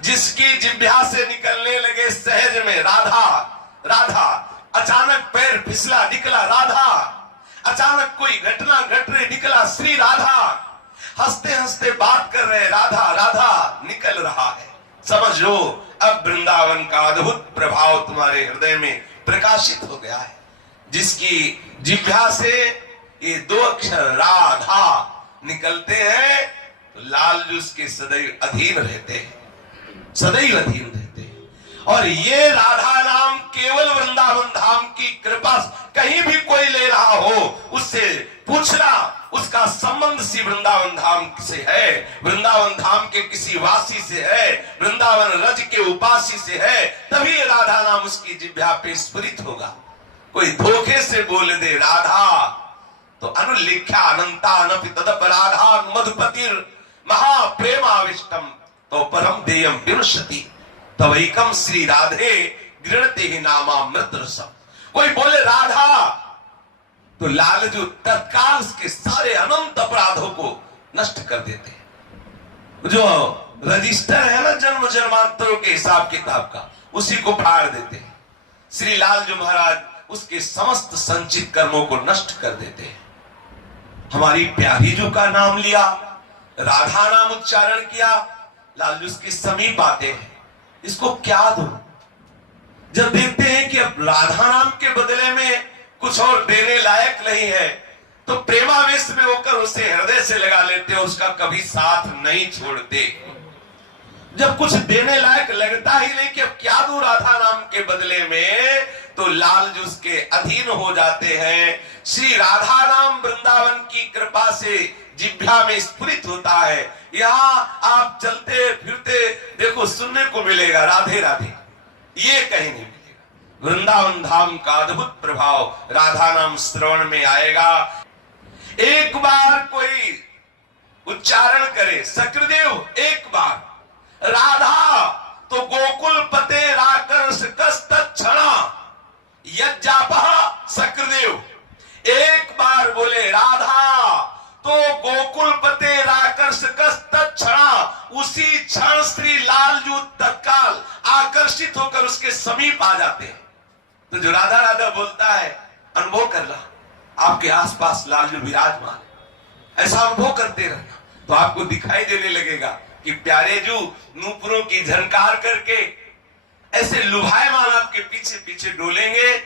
जिसकी जिह्वा से निकलने लगे सहज में राधा राधा, अचानक पैर फिसला निकला राधा, अचानक कोई घटना घट रही निकला श्री राधा, हंसते हंसते बात कर रहे राधा राधा निकल रहा है। समझ लो अब वृंदावन का अद्भुत प्रभाव तुम्हारे हृदय में प्रकाशित हो गया है। जिसकी जिह्वा से ये दो अक्षर राधा निकलते हैं तो लाल जी उसके सदैव अधीन रहते हैं, सदैव अधीन रहते हैं। और ये राधा नाम केवल वृंदावन धाम की कृपा, कहीं भी कोई ले रहा हो उससे पूछना उसका संबंध सी वृंदावन धाम से है, वृंदावन धाम के किसी वासी से है, वृंदावन रज के उपासी से है, तभी राधा नाम उसकी जिह्वा पे स्फुरित होगा। कोई धोखे से बोल दे राधा तो अनुलिख्या अनंता अनपि तदपराधा मधुपतिर महाप्रेमाविष्टम तो परम देयम विरुष्यति तवैकम श्री राधे गृणते ही नामामृत रसम। कोई बोले राधा तो लालजू तत्काल उसके सारे अनंत अपराधों को नष्ट कर देते हैं। जो रजिस्टर है ना जन्म जन्मांतरों के हिसाब किताब का, उसी को फाड़ देते हैं। श्री लालजू महाराज उसके समस्त संचित कर्मों को नष्ट कर देते हैं। हमारी प्यारी जो का नाम लिया, राधा नाम उच्चारण किया, लालजू उसके समीप आते हैं। इसको क्या दो? जब देखते हैं कि अब राधा नाम के बदले में कुछ और देने लायक नहीं है तो प्रेमावेश में होकर उसे हृदय से लगा लेते, उसका कभी साथ नहीं छोड़ते। जब कुछ देने लायक लगता ही नहीं कि अब क्या दूं राधा नाम के बदले में, तो लाल जी उसके अधीन हो जाते हैं। श्री राधा नाम वृंदावन की कृपा से जिह्वा में स्फुरित होता है। यहाँ आप चलते फिरते देखो सुनने को मिलेगा राधे राधे, ये कहीं नहीं मिलेगा। वृंदावन धाम का अद्भुत प्रभाव राधा नाम श्रवण में आएगा। एक बार कोई उच्चारण करे सकृदेव, एक बार राधा तो गोकुल पते राकर्ष कस्तक्षणा यज्जापः सकृदेव, एक बार बोले राधा तो गोकुल पते राकर्ष कस्तक्षणा, उसी क्षण श्री लालजू तत्काल आकर्षित होकर उसके समीप आ जाते हैं। तो जो राधा राधा बोलता है अनुभव करना, आपके आसपास लालजू विराजमान, ऐसा अनुभव करते रहना तो आपको दिखाई देने लगेगा कि प्यारे जू नूपुरों की झनकार करके ऐसे लुभायमान आपके पीछे पीछे डोलेंगे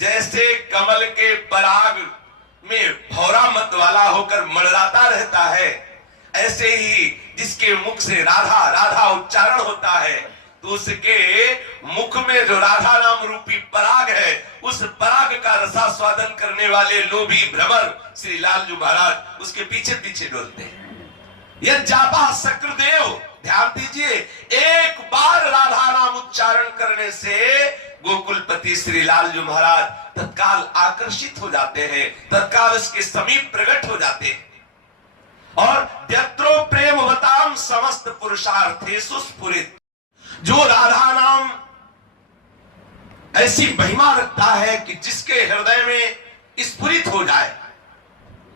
जैसे कमल के पराग में भौरा मत वाला होकर मंडराता रहता है। ऐसे ही जिसके मुख से राधा राधा उच्चारण होता है तो उसके मुख में जो राधा नाम रूपी पराग है, उस पराग का रसास्वादन करने वाले लोभी भ्रमर श्री लालजू महाराज उसके पीछे पीछे डोलते हैं। यह जापा सक्रदेव, ध्यान दीजिए, एक बार राधा नाम उच्चारण करने से गोकुलपति श्री लालजू महाराज तत्काल आकर्षित हो जाते हैं, तत्काल उसके समीप प्रकट हो जाते हैं। और यत्रो प्रेमवताम समस्त पुरुषार्थेषु स्फुरित, जो राधा नाम ऐसी महिमा रखता है कि जिसके हृदय में स्फुरित हो जाए,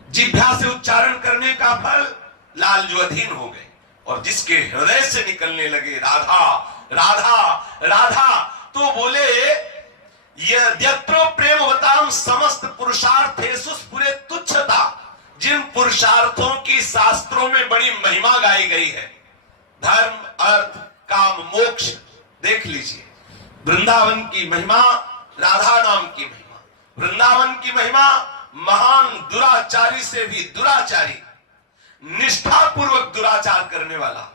जिह्वा से उच्चारण करने का फल लालजू अधीन हो गए, और जिसके हृदय से निकलने लगे राधा राधा राधा, तो बोले यत्रो प्रेमवताम समस्त पुरुषार्थेषु स्फुरित तुच्छता, जिन पुरुषार्थों की शास्त्रों में बड़ी महिमा गाई गई है, धर्म अर्थ काम मोक्ष, देख लीजिए वृंदावन की महिमा, राधा नाम की महिमा। वृंदावन की महिमा महान दुराचारी से भी दुराचारी, निष्ठा पूर्वक दुराचार करने वाला,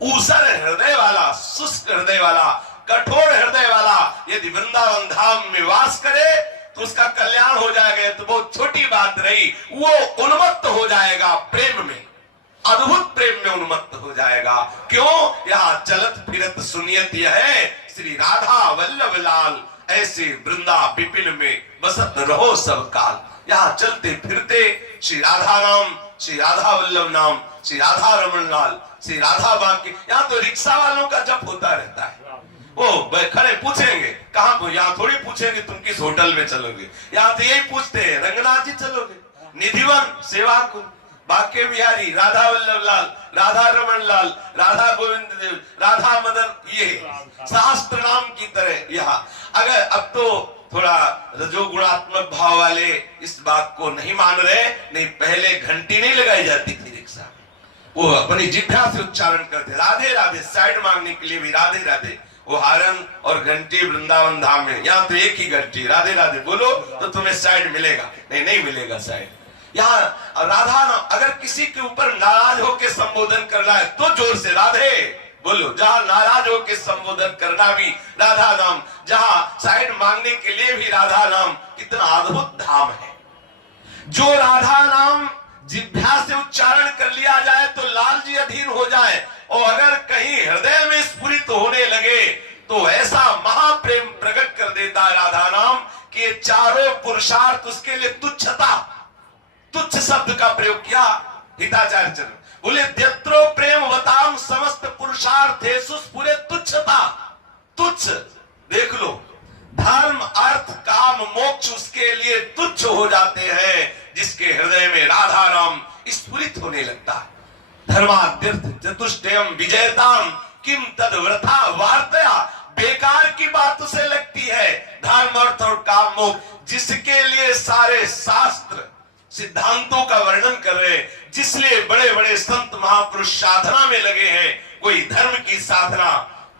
ऊसर हृदय वाला, शुष्क हृदय वाला, कठोर हृदय वाला यदि वृंदावन धाम में वास करे तो उसका कल्याण हो जाएगा। तो बहुत छोटी बात रही, वो उन्मत्त हो जाएगा प्रेम में, अद्भुत प्रेम में उन्मत्त हो जाएगा। क्यों? यहाँ चलत फिरत सुनियत यह है श्री राधा वल्लभ लाल, ऐसे वृंदा विपिन में बसत रहो सब काल। यहाँ चलते फिरते श्री राधा नाम, श्री राधा वल्लभ नाम, श्री राधा रमन लाल, श्री राधा बाकी। यहाँ तो रिक्शा वालों का जप होता रहता है। वो खड़े पूछेंगे कहाँ को, यहाँ थोड़ी पूछेंगे तुम किस होटल में चलोगे, यहाँ तो यही पूछते हैं रंगनाथ जी चलोगे, निधिवन सेवा को, बाके बिहारी, राधा वल्लभ लाल, राधा रमन लाल, राधा गोविंद देव, राधा मदन, ये शास्त्र नाम की तरह यहाँ। अगर अब तो थोड़ा रजोगुणात्मक भाव वाले इस बात को नहीं मान रहे, नहीं पहले घंटी नहीं लगाई जाती थी रिक्शा में, वो अपनी जिह्वा से उच्चारण करते राधे राधे, साइड मांगने के लिए भी राधे राधे। वो हारन और घंटी वृंदावन धाम में, यहाँ तो एक ही घंटी, राधे राधे बोलो तो तुम्हें साइड मिलेगा, नहीं मिलेगा साइड। यहाँ राधा नाम अगर किसी के ऊपर नाराज होकर संबोधन करना है तो जोर से राधे बोलो। जहां नाराज होकर संबोधन करना भी राधा नाम, जहां साइड मांगने के लिए भी राधा नाम, कितना अद्भुत धाम है। जो राधा नाम जिह्वा से उच्चारण कर लिया जाए तो लाल जी अधीन हो जाए, और अगर कहीं हृदय में स्फुरित होने लगे तो ऐसा महाप्रेम प्रकट कर देता है राधा नाम कि चारों पुरुषार्थ उसके लिए तुच्छता, तुच्छ शब्द का प्रयोग किया हिताचार्य चरण बोले, द्यत्रो प्रेम वताम समस्त पुरुषार्थेषु स्फुरे तुच्छता। तुच्छ देख लो, धर्म अर्थ काम मोक्ष उसके लिए तुच्छ हो जाते हैं जिसके हृदय में राधा नाम स्फुरित होने लगता है। धर्माद्यर्थ चतुष्टयम विजयताम किम तद वृथा वार्तया, बेकार की बात उसे लगती है धर्म अर्थ और काम मोक्ष, जिसके लिए सारे शास्त्र सिद्धांतों का वर्णन कर रहे, जिसलिए बड़े बड़े संत महापुरुष साधना में लगे हैं। कोई धर्म की साधना,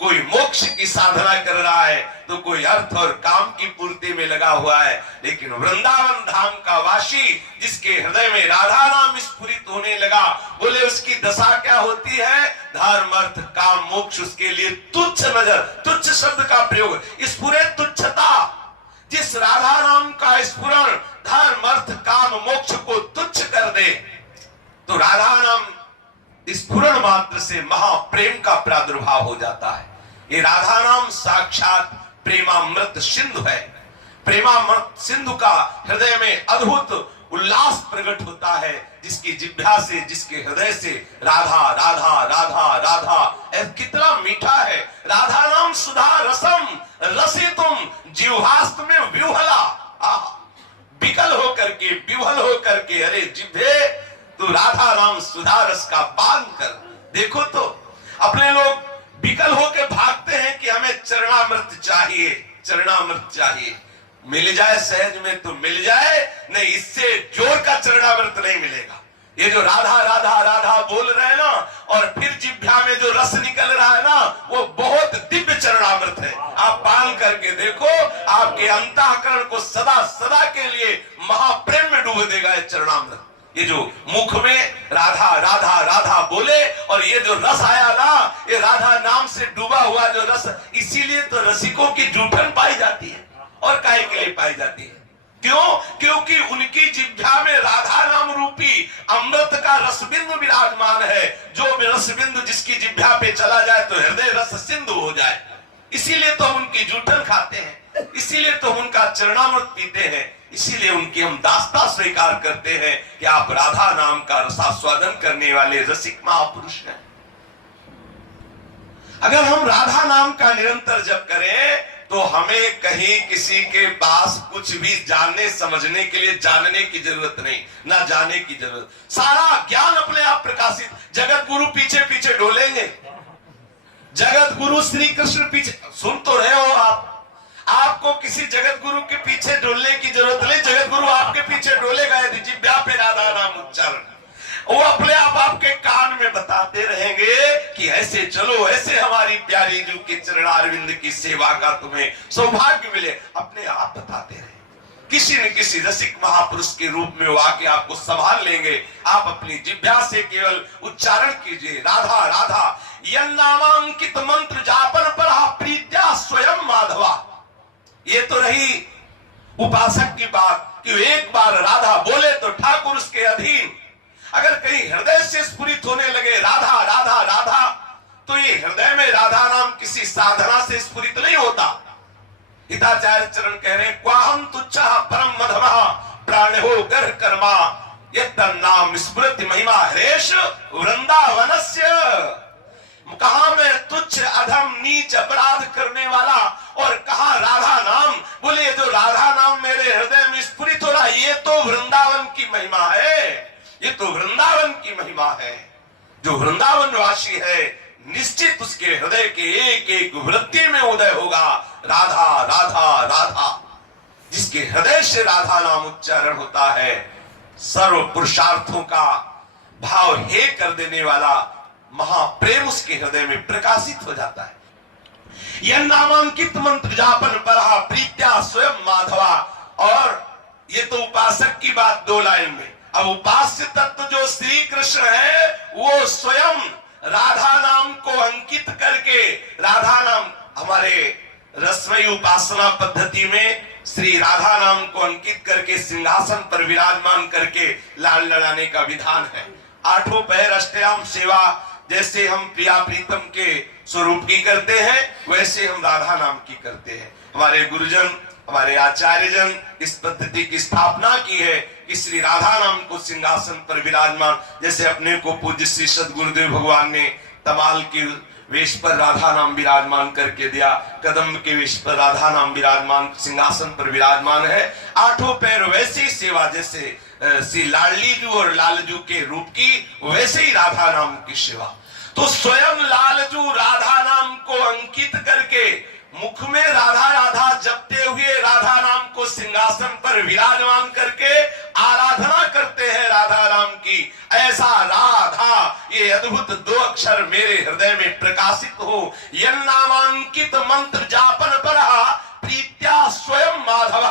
कोई मोक्ष की साधना कर रहा है, तो कोई अर्थ और काम की पूर्ति में लगा हुआ है। लेकिन वृंदावन धाम का वासी जिसके हृदय में राधा नाम स्फुरित होने लगा, बोले उसकी दशा क्या होती है, धर्म अर्थ काम मोक्ष उसके लिए तुच्छ नजर, तुच्छ शब्द का प्रयोग, स्फुरे तुच्छता। जिस राधा नाम का स्फुरण धर्म अर्थ काम मोक्ष को तुच्छ कर दे, तो राधा नाम स्फुरण मात्र से महाप्रेम का प्रादुर्भाव हो जाता है। ये राधा नाम साक्षात प्रेमामृत सिंधु है। प्रेमामृत सिंधु का हृदय में अद्भुत उल्लास प्रकट होता है, जिसकी जिह्वा से, जिसके हृदय से राधा राधा राधा राधा, कितना मीठा है। राधा नाम सुधा रसम रसितुम जिह्वास्त में व्यूहला, विकल होकर के, विह्वल होकर के, अरे जिह्वे तो राधा नाम सुधा रस का पान कर। देखो तो अपने लोग विकल होकर भागते हैं कि हमें चरणामृत चाहिए, चरणामृत चाहिए। मिल जाए सहज में तो मिल जाए, नहीं इससे जोर का चरणामृत नहीं मिलेगा। ये जो राधा राधा राधा बोल रहे हैं ना, और फिर जिह्वा में जो रस निकल रहा है ना, वो बहुत दिव्य चरणामृत है। आप पान करके देखो, आपके अंतःकरण को सदा सदा के लिए महाप्रेम में डूब देगा ये चरणामृत। ये जो मुख में राधा राधा राधा बोले, और ये जो रस आया ना, ये राधा नाम से डूबा हुआ जो रस, इसीलिए तो रसिकों की जूठन पाई जाती है। और काहे के लिए पाई जाती है? क्यों? क्योंकि उनकी जिह्वा में राधा नाम रूपी अमृत का रसबिंदु विराजमान है। जो रसबिंदु जिसकी जिह्वा पे चला जाए तो हृदय रस सिंधु हो जाए। इसीलिए तो हम उनकी जूठन खाते हैं, इसीलिए तो हम उनका चरणामृत पीते हैं, इसीलिए उनकी हम दास्ता स्वीकार करते हैं कि आप राधा नाम का रसास्वादन करने वाले रसिक महापुरुष हैं। अगर हम राधा नाम का निरंतर जप करें तो हमें कहीं किसी के पास कुछ भी जानने समझने के लिए जानने की जरूरत नहीं, ना जाने की जरूरत। सारा ज्ञान अपने आप प्रकाशित। जगत गुरु पीछे पीछे डोलेंगे, जगत गुरु श्री कृष्ण पीछे, सुन तो रहे हो आप, आपको किसी जगत गुरु के पीछे डोलने की जरूरत नहीं। जगत गुरु आपके पीछे डोलेगा यदि जिह्वा पे राधा नाम उच्चारण, वो अपने आप आपके कान में बताते रहेंगे कि ऐसे चलो, ऐसे हमारी प्यारी जू के चरणारविंद की सेवा का तुम्हें सौभाग्य मिले। अपने आप बताते रहे, किसी न किसी रसिक महापुरुष के रूप में वो आके आपको संभाल लेंगे। आप अपनी जिह्वा से केवल उच्चारण कीजिए राधा राधा। यन्नामांकित मंत्र जापन पर प्रीत्या स्वयं माधवा। ये तो रही उपासक की बात कि एक बार राधा बोले तो ठाकुर उसके अधीन। अगर कहीं हृदय से स्फुरित होने लगे राधा राधा राधा, तो ये हृदय में राधा नाम किसी साधना से स्फुरित नहीं होता। हिताचार्य चरण कह रहे हैं, क्वाहम तुच्छा परम मधवा प्राण हो गर्ह कर्मा यत्तन्नाम स्मृति महिमा हरेश वृंदावनस्य। कहा मैं तुच्छ अधम नीच अपराध करने वाला, और कहा राधा नाम। बोले जो राधा नाम मेरे हृदय में स्फुरित हो रहा, ये तो वृंदावन की महिमा है, ये तो वृंदावन महिमा है। जो वृंदावन वासी है निश्चित उसके हृदय के एक एक वृत्ति में उदय होगा राधा राधा राधा। जिसके हृदय से राधा नाम उच्चारण होता है सर्व पुरुषार्थों का भाव हे कर देने वाला महाप्रेम उसके हृदय में प्रकाशित हो जाता है। यह नामांकित मंत्र जापन पढ़ा प्रीत्या स्वयं माधवा। और ये तो उपासक की बात 2 लाइन में। अब उपास्य तत्व जो श्री कृष्ण है वो स्वयं राधा नाम को अंकित करके, राधा नाम हमारे रसमयी उपासना पद्धति में श्री राधा नाम को अंकित करके सिंहासन पर विराजमान करके लाल लड़ाने का विधान है। 8 पहर अष्टयाम सेवा जैसे हम प्रिया प्रीतम के स्वरूप की करते हैं वैसे हम राधा नाम की करते हैं। हमारे गुरुजन हमारे आचार्यजन इस पद्धति की स्थापना की है कि श्री राधा नाम को सिंहासन पर विराजमान, जैसे अपने को पूज्य श्री सद्गुरुदेव भगवान ने तमाल के वेश पर राधा नाम विराजमान करके दिया, कदम के वेश पर राधा नाम विराजमान सिंहासन पर विराजमान है। 8 पैर वैसी सेवा जैसे श्री लाडलीजू और लालजू के रूप की वैसे ही राधा नाम की सेवा। तो स्वयं लालजू राधा नाम को अंकित करके मुख में राधा राधा जपते हुए राधा नाम को सिंहासन पर विराजमान करके आराधना करते हैं राधा नाम की। ऐसा राधा ये अद्भुत 2 अक्षर मेरे हृदय में प्रकाशित हो। यह नामांकित मंत्र जापन पढ़ा प्रीत्या स्वयं माधव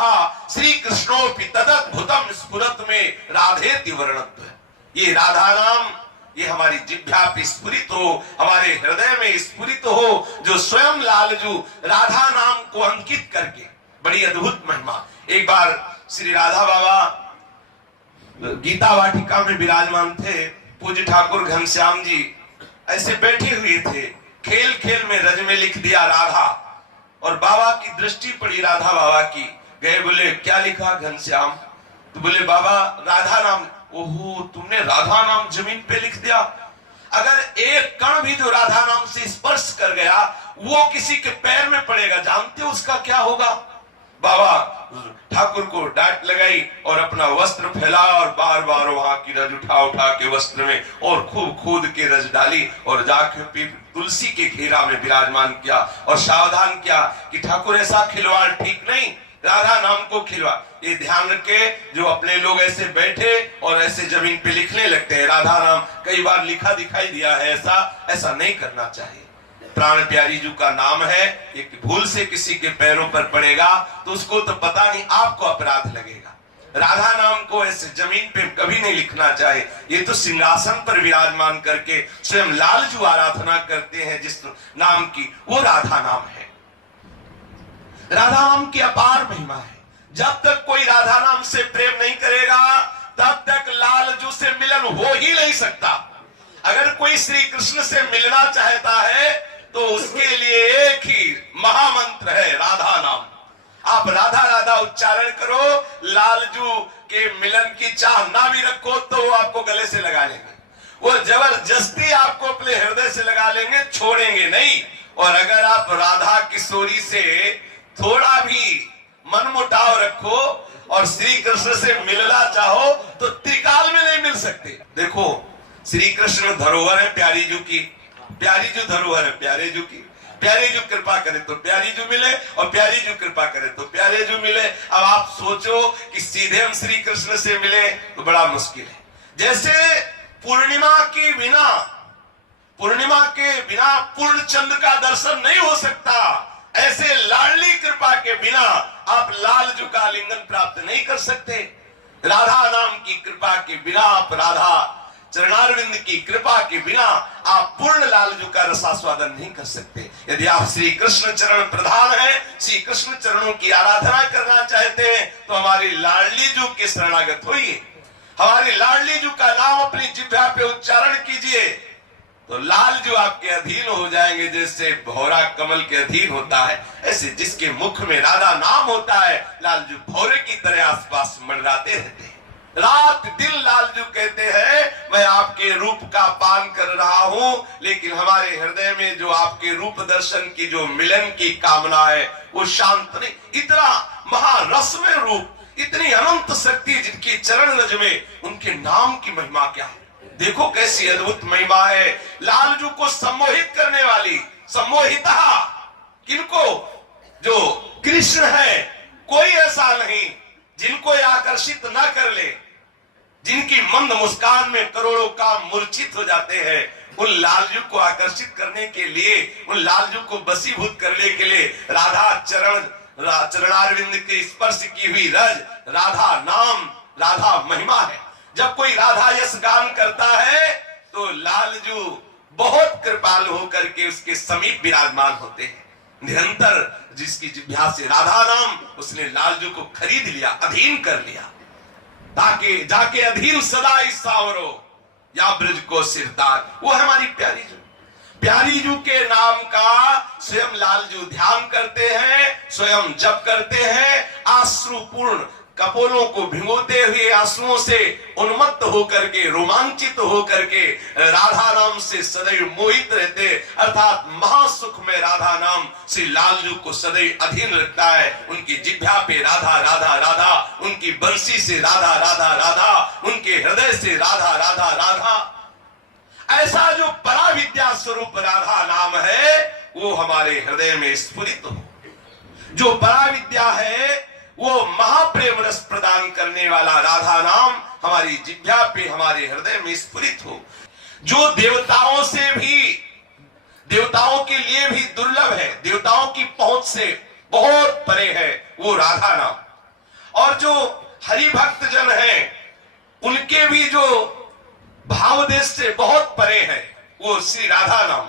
श्री कृष्णोपि तदद्भुतम स्फुरत में राधेति वर्णत्व। ये राधा नाम ये हमारी जिह्वा पे स्फुरित हो, हमारे हृदय में स्फुरित हो, जो स्वयं लालजू राधा नाम को अंकित करके। बड़ी अद्भुत महिमा। एक बार श्री राधा बाबा गीता वाटिका में विराजमान थे। पूज्य ठाकुर घनश्याम जी ऐसे बैठे हुए थे, खेल खेल में रज में लिख दिया राधा, और बाबा की दृष्टि पड़ी राधा बाबा की। गए बोले क्या लिखा घनश्याम? तो बोले बाबा राधा नाम। ओहो तुमने राधा नाम जमीन पे लिख दिया। अगर एक कण भी जो राधा नाम से स्पर्श कर गया वो किसी के पैर में पड़ेगा, जानते हो उसका क्या होगा? बाबा ठाकुर को डांट लगाई और अपना वस्त्र फैलाया और बार बार वहां की रज उठा उठा के वस्त्र में और खूब खूद के रज डाली और जाके तुलसी के घेरा में विराजमान किया और सावधान किया कि ठाकुर ऐसा खिलवाड़ ठीक नहीं, राधा नाम को खिलवा। ये ध्यान रखे जो अपने लोग ऐसे बैठे और ऐसे जमीन पे लिखने लगते हैं राधा नाम, कई बार लिखा दिखाई दिया है, ऐसा नहीं करना चाहिए। प्राण प्यारी जी का नाम है, एक भूल से किसी के पैरों पर पड़ेगा तो उसको तो पता नहीं, आपको अपराध लगेगा। राधा नाम को ऐसे जमीन पे कभी नहीं लिखना चाहिए। ये तो सिंहासन पर विराजमान करके स्वयं लालजू आराधना करते हैं जिस नाम की, वो राधा नाम है। राधा नाम की अपार महिमा है। जब तक कोई राधा नाम से प्रेम नहीं करेगा तब तक लालजू से मिलन हो ही नहीं सकता। अगर कोई श्री कृष्ण से मिलना चाहता है तो उसके लिए एक ही महामंत्र है राधा नाम। आप राधा राधा उच्चारण करो, लालजू के मिलन की चाह ना भी रखो तो वो आपको गले से लगा लेंगे, वो जबरदस्ती आपको अपने हृदय से लगा लेंगे, छोड़ेंगे नहीं। और अगर आप राधा किशोरी से थोड़ा भी मनमुटाव रखो और श्री कृष्ण से मिलना चाहो तो त्रिकाल में नहीं मिल सकते। देखो श्री कृष्ण धरोहर है प्यारी जू की, प्यारी जू धरोहर है प्यारे जू की। प्यारे जू कृपा करे तो प्यारी जू मिले और प्यारी जू कृपा करे तो प्यारे जू मिले। अब आप सोचो कि सीधे हम श्री कृष्ण से मिले तो बड़ा मुश्किल है। जैसे पूर्णिमा के बिना पूर्ण चंद्र का दर्शन नहीं हो सकता, ऐसे लाडली कृपा के बिना आप लालजू का आलिंगन प्राप्त नहीं कर सकते। राधा नाम की कृपा के बिना, आप राधा चरणारविंद की कृपा के बिना आप पूर्ण लालजू का रसास्वादन नहीं कर सकते। यदि आप श्री कृष्ण चरण प्रधान है, श्री कृष्ण चरणों की आराधना करना चाहते हैं तो हमारी लाडली जू के शरणागत होइए, हमारी लाडली जू का नाम अपनी जिह्वा पे उच्चारण कीजिए तो लालजू आपके अधीन हो जाएंगे। जैसे भौरा कमल के अधीन होता है, ऐसे जिसके मुख में राधा नाम होता है लालजू भौरे की तरह आसपास मंडराते रहते हैं। रात दिन लालजू कहते हैं मैं आपके रूप का पान कर रहा हूं, लेकिन हमारे हृदय में जो आपके रूप दर्शन की जो मिलन की कामना है वो शांत नहीं। इतना महारसमय रूप, इतनी अनंत शक्ति जिनकी चरण रज में, उनके नाम की महिमा क्या है। देखो कैसी अद्भुत महिमा है। लालजू को सम्मोहित करने वाली, सम्मोहिता किनको? जो कृष्ण है। कोई ऐसा नहीं जिनको ये आकर्षित ना कर ले, जिनकी मंद मुस्कान में करोड़ों काम मूर्छित हो जाते हैं। उन लालजू को आकर्षित करने के लिए, उन लालजू को वशीभूत करने के लिए राधा चरणारविंद के स्पर्श की हुई रज, राधा नाम, राधा महिमा है। जब कोई राधा यश गान करता है तो लालजू बहुत कृपालु होकर के उसके समीप विराजमान होते हैं। निरंतर जिसकी जिह्वा से राधा नाम, उसने लालजू को खरीद लिया, अधीन कर लिया, ताकि जाके अधीन सदा इस सावरो या ब्रज को सिरदार। वो है हमारी प्यारी जू। प्यारी जू के नाम का स्वयं लालजू ध्यान करते हैं, स्वयं जप करते हैं। आश्रुपूर्ण कपोलों को भिगोते हुए आंसुओं से उन्मत्त होकर के, रोमांचित होकर के राधा नाम से सदैव मोहित रहते, अर्थात महासुख में राधा नाम श्री लालजू को सदैव अधीन रखता है। उनकी जिह्वा पे राधा राधा राधा, उनकी बंसी से राधा राधा राधा, उनके हृदय से राधा राधा राधा। ऐसा जो पराविद्या स्वरूप राधा नाम है वो हमारे हृदय में स्फुरित हो। जो पराविद्या है वो महाप्रेम रस प्रदान करने वाला राधा नाम हमारी जिह्वा पे, हमारे हृदय में स्फुरित हो। जो देवताओं से भी, देवताओं के लिए भी दुर्लभ है, देवताओं की पहुंच से बहुत परे है, वो राधा नाम। और जो हरि भक्त जन हैं उनके भी जो भाव देश से बहुत परे है, वो श्री राधा नाम।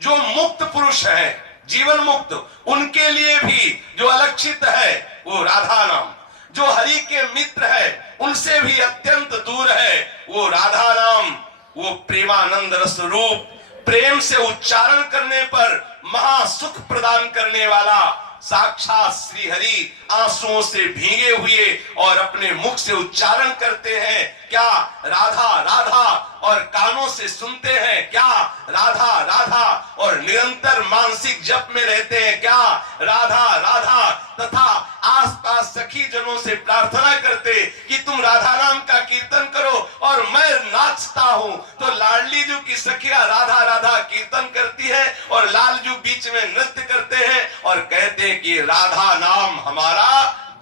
जो मुक्त पुरुष है, जीवन मुक्त, उनके लिए भी जो अलक्षित है वो राधा नाम। जो हरि के मित्र है उनसे भी अत्यंत दूर है वो राधा नाम। वो प्रेमानंद रस रूप, प्रेम से उच्चारण करने पर महासुख प्रदान करने वाला साक्षात श्री हरि आंसुओं से भीगे हुए और अपने मुख से उच्चारण करते हैं क्या? राधा राधा, और कानों से सुनते हैं क्या? राधा राधा, और निरंतर मानसिक जप में रहते हैं क्या? राधा राधा। तथा आसपास सखी जनों से प्रार्थना करते कि तुम राधा नाम का कीर्तन करो और मैं नाचता हूं। तो लाडली जू की सखिया राधा राधा कीर्तन करती है और लालजू बीच में नृत्य करते हैं और कहते हैं कि राधा नाम हमारा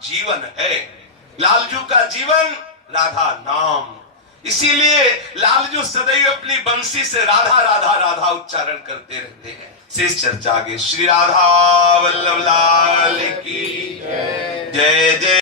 जीवन है। लालजू का जीवन राधा नाम। इसीलिए लालजू सदैव अपनी बंसी से राधा राधा राधा उच्चारण करते रहते हैं। शेष चर्चा आगे। श्री राधा वल्लभ लाल की जय जय।